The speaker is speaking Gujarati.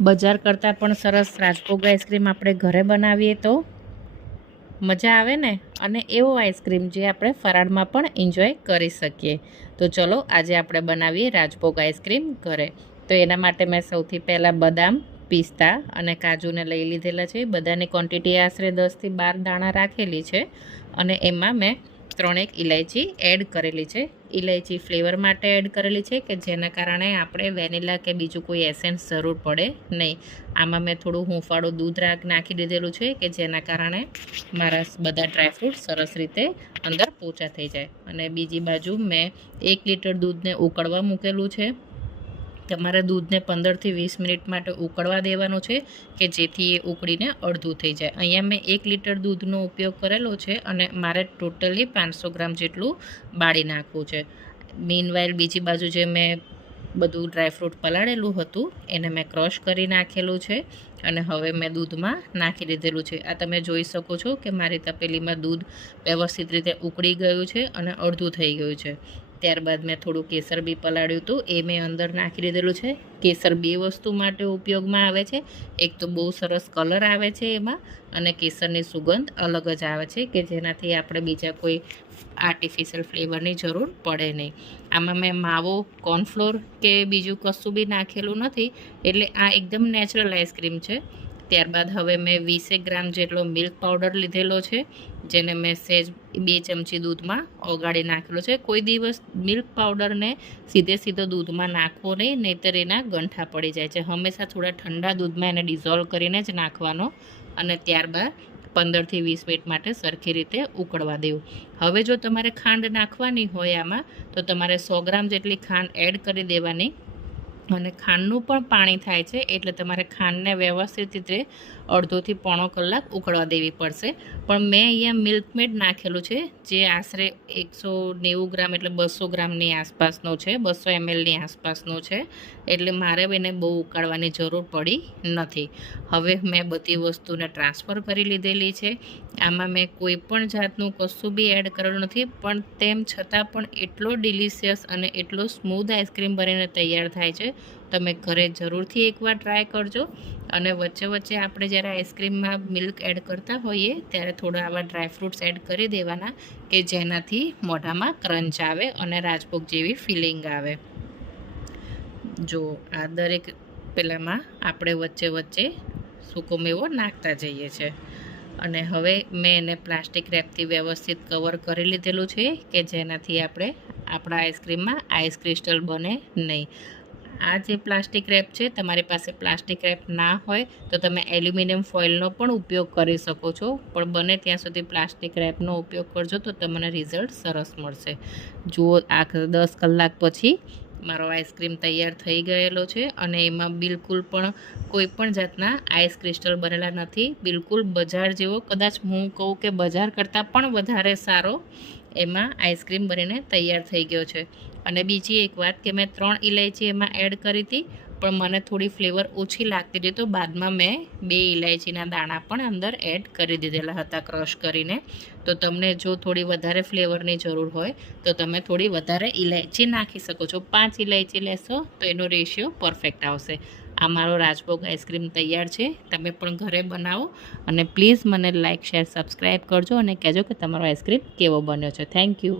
બજાર કરતાં પણ સરસ રાજભોગ આઈસ્ક્રીમ આપણે ઘરે બનાવીએ તો મજા આવે ને, અને એવો આઈસ્ક્રીમ જે આપણે ફરાળમાં પણ એન્જોય કરી શકીએ. તો ચલો આજે આપણે બનાવીએ રાજભોગ આઈસ્ક્રીમ ઘરે. તો એના માટે મેં સૌથી પહેલાં બદામ, પિસ્તા અને કાજુને લઈ લીધેલા છે. બધાની ક્વોન્ટિટી આશરે 10થી 12 દાણા રાખેલી છે. અને એમાં મેં 3 ઇલાયચી એડ કરેલી છે. ઇલાયચી ફ્લેવર માટે એડ કરેલી છે કે જેના કારણે આપણે વેનીલા કે બીજું કોઈ એસેન્સ જરૂર પડે નહીં. આમાં મેં થોડું હૂંફાળું દૂધ નાખી દીધેલું છે કે જેના કારણે મારા બધા ડ્રાયફ્રૂટ સરસ રીતે અંદર પોચા થઈ જાય. અને બીજી બાજુ મેં 1 લીટર દૂધને ઉકળવા મૂકેલું છે. તમારે દૂધને 15થી 20 મિનિટ માટે ઉકળવા દેવાનું છે કે જેથી એ ઉકળીને અડધું થઈ જાય. અહીંયા મેં 1 લીટર દૂધનો ઉપયોગ કરેલો છે અને મારે ટોટલી 500 ગ્રામ જેટલું બાળી નાખવું છે. મીનવાઇલ બીજી બાજુ જે મેં બધું ડ્રાયફ્રૂટ પલાળેલું હતું એને મેં ક્રશ કરી નાખેલું છે અને હવે મેં દૂધમાં નાખી દીધેલું છે. આ તમે જોઈ શકો છો કે મારી તપેલીમાં દૂધ વ્યવસ્થિત રીતે ઉકળી ગયું છે અને અડધું થઈ ગયું છે. ત્યારબાદ મેં થોડું કેસર બી પલાળ્યું હતું, એ મેં અંદર નાખી દીધેલું છે. કેસર 2 વસ્તુ માટે ઉપયોગમાં આવે છે. એક તો બહુ સરસ કલર આવે છે એમાં, અને કેસરની સુગંધ અલગ જ આવે છે કે જેનાથી આપણે બીજા કોઈ આર્ટિફિશિયલ ફ્લેવરની જરૂર પડે નહીં. આમાં મેં માવો, કોર્નફ્લોર કે બીજું કશું બી નાખેલું નથી, એટલે આ એકદમ નેચરલ આઈસ્ક્રીમ છે. ત્યારબાદ હવે મેં 20 ગ્રામ જેટલો મિલ્ક પાવડર લીધેલો છે, જેને મેં સહેજ 2 ચમચી દૂધમાં ઓગાળી નાખેલો છે. કોઈ દિવસ મિલ્ક પાવડરને સીધો દૂધમાં નાખવો નહીં, નહીંતર એના ગંઠા પડી જાય છે. હંમેશા થોડા ઠંડા દૂધમાં એને ડિઝોલ્વ કરીને જ નાખવાનો અને ત્યારબાદ 15થી 20 મિનિટ માટે સરખી રીતે ઉકળવા દેવું. હવે જો તમારે ખાંડ નાખવાની હોય આમાં તો તમારે 100 ગ્રામ જેટલી ખાંડ એડ કરી દેવાની. અને ખાંડનું પણ પાણી થાય છે, એટલે તમારે ખાંડને વ્યવસ્થિત રીતે અડધોથી પોણો કલાક ઉકળવા દેવી પડશે. પણ મેં અહીંયા મિલ્કમેડ નાખેલું છે, જે આશરે 190 ગ્રામ એટલે 200 ગ્રામની આસપાસનો છે, 200 mlની આસપાસનો છે, એટલે મારે એને બહુ ઉકાળવાની જરૂર પડી નથી. હવે મેં બધી વસ્તુને ટ્રાન્સફર કરી લીધેલી છે. આમાં મેં કોઈ પણ જાતનું કશું બી એડ કરેલું નથી, પણ તેમ છતાં પણ એટલો ડિલિશિયસ અને એટલો સ્મૂધ આઈસ્ક્રીમ બનીને તૈયાર થાય છે. તમે ઘરે જરૂરથી એકવાર ટ્રાય કરજો. અને વચ્ચે વચ્ચે આપણે જ્યારે આઈસ્ક્રીમમાં મિલ્ક એડ કરતા હોઈએ ત્યારે થોડા આવા ડ્રાયફ્રૂટ્સ એડ કરી દેવાના કે જેનાથી મોઢામાં ક્રંચ આવે અને રાજભોગ જેવી ફિલિંગ આવે. જો આ દરેક પેલામાં આપણે વચ્ચે વચ્ચે સૂકો મેવો નાખતા જઈએ છીએ. અને હવે મેં એને પ્લાસ્ટિક રેપથી વ્યવસ્થિત કવર કરી લીધેલું છે કે જેનાથી આપણે આપણા આઈસ્ક્રીમમાં આઈસ ક્રિસ્ટલ બને નહીં. આ જે પ્લાસ્ટિક રેપ છે, તમારી પાસે પ્લાસ્ટિક રેપ ના હોય તો તમે એલ્યુમિનિયમ ફોઇલનો પણ ઉપયોગ કરી શકો છો, પણ બને ત્યાં સુધી પ્લાસ્ટિક રેપનો ઉપયોગ કરજો તો તમને રિઝલ્ટ સરસ મળશે. જુઓ, આ 10 કલાક પછી મારો આઈસ્ક્રીમ તૈયાર થઈ ગયેલો છે અને એમાં બિલકુલ પણ કોઈ પણ જાતના આઈસ ક્રિસ્ટલ બનેલા નથી. બિલકુલ બજાર જેવો, કદાચ હું કહું કે બજાર કરતાં પણ વધારે સારો એમાં આઈસ્ક્રીમ બનીને તૈયાર થઈ ગયો છે. અને બીજી એક વાત કે મેં 3 ઇલાયચી એમાં એડ કરી હતી, પણ મને થોડી ફ્લેવર ઓછી લાગતી હતી, તો બાદમાં મેં 2 ઇલાયચીના દાણા પણ અંદર એડ કરી દીધેલા હતા ક્રશ કરીને. તો તમને જો થોડી વધારે ફ્લેવરની જરૂર હોય તો તમે થોડી વધારે ઇલાયચી નાખી શકો છો. 5 ઇલાયચી લેશો તો એનો રેશિયો પરફેક્ટ આવશે. આ મારો રાજભોગ આઈસ્ક્રીમ તૈયાર છે. તમે પણ ઘરે બનાવો અને પ્લીઝ મને લાઇક, શેર, સબસ્ક્રાઈબ કરજો અને કહેજો કે તમારો આઈસ્ક્રીમ કેવો બન્યો છે. Thank you.